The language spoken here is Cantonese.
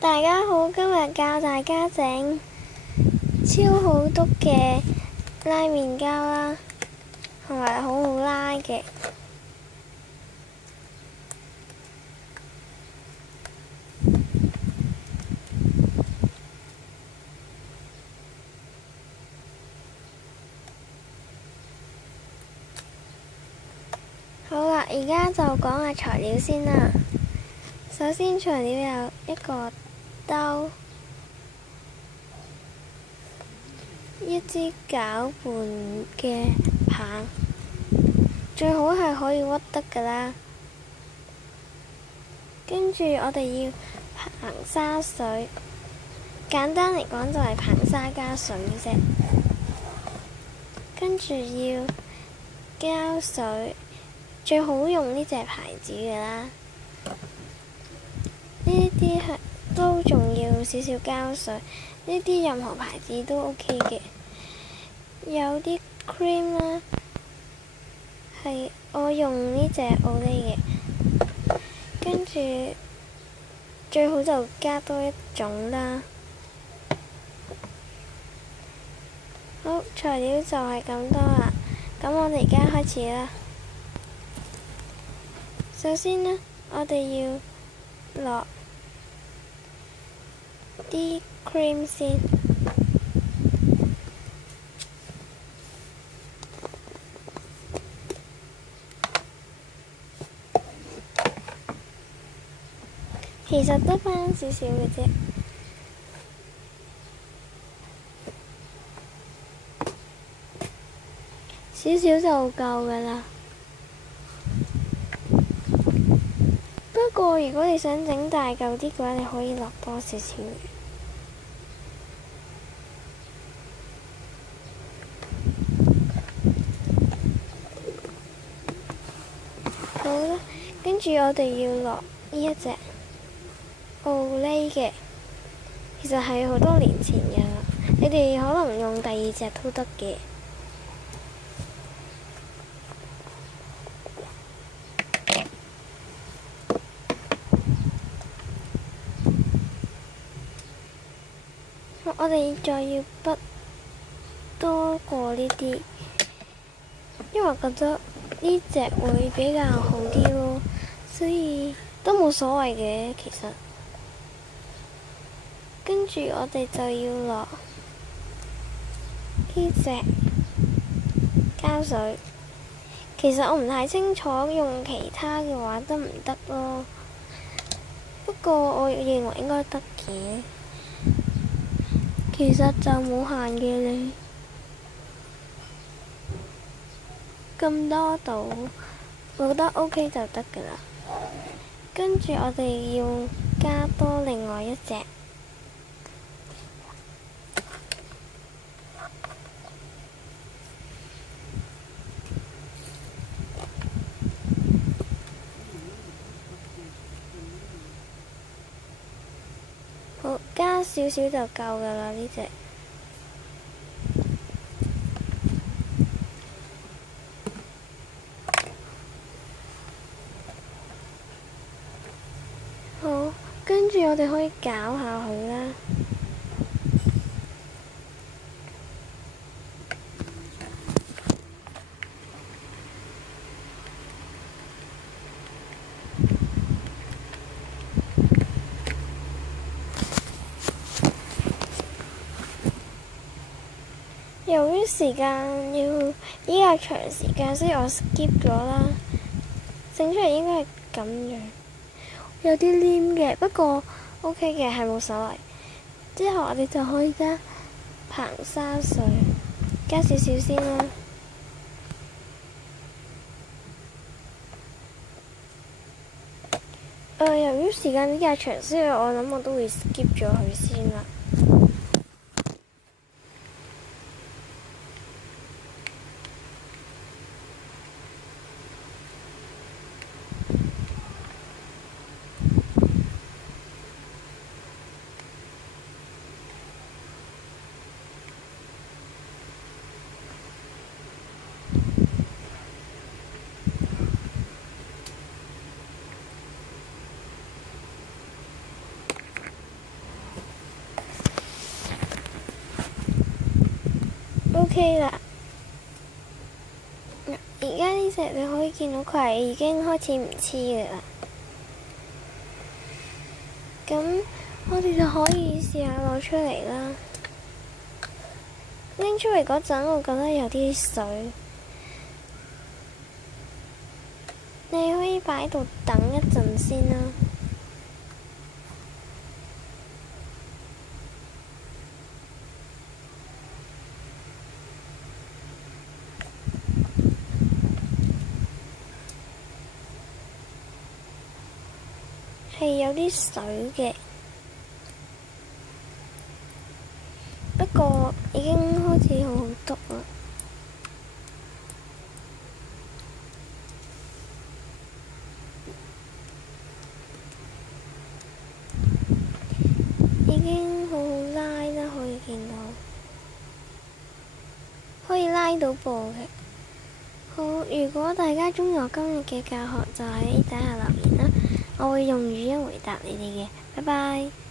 大家好，今日教大家整超好篤嘅拉麵膠啦，同埋好好拉嘅。好啦，而家就講下材料先啦。首先材料有一個兜，一支攪拌嘅棒，最好係可以屈得㗎啦。跟住我哋要硼砂水，簡單嚟講就係硼砂加水啫。跟住要膠水，最好用呢隻牌子嘅啦。呢啲係都仲要少少膠水，呢啲任何牌子都 OK 嘅。有啲 cream 啦，係我用呢隻Olay嘅。跟住最好就加多一種啦。好，材料就係咁多啦。咁我哋而家開始啦。首先呢，我哋要落啲 cream 先。其實得返少少嘅啫，少少就夠㗎啦。不過如果你想整大嚿啲嘅話，你可以落多少少嘅。好啦，跟住我哋要落呢一隻Olay嘅，其實係好多年前嘅啦，你哋可能用第二隻都得嘅。我哋再要筆多過呢啲，因為我覺得呢隻會比較好啲咯，所以都冇所謂嘅其實。跟住我哋就要落呢隻膠水，其實我唔太清楚用其他嘅話得唔得咯，不過我認為應該得嘅。其實就冇限嘅，你咁多度，我覺得 OK 就得㗎啦。跟住我哋要加多另外一隻，好，加少少就夠㗎啦呢隻。好，跟住我哋可以攪下佢啦。由於時間要比較長時間，所以我 skip 咗啦。整出嚟應該係咁樣，有啲黏嘅，不過 OK 嘅，係冇所謂。之後我哋就可以加硼砂水，加少少先啦。由於時間比較長，所以我諗我都會 skip 咗佢先啦。OK 啦。而家呢隻你可以見到佢係已經開始唔黐嘅啦。咁我哋就可以試下攞出嚟啦。拎出嚟嗰陣，我覺得有啲水，你可以擺喺度等一陣先啦。係有啲水嘅，不過已經開始好好篤啦。已經好好拉啦，可以見到，可以拉到布嘅。好，如果大家鍾意我今日嘅教學，就喺底下留言啦，我會用語音回答你哋嘅。拜拜。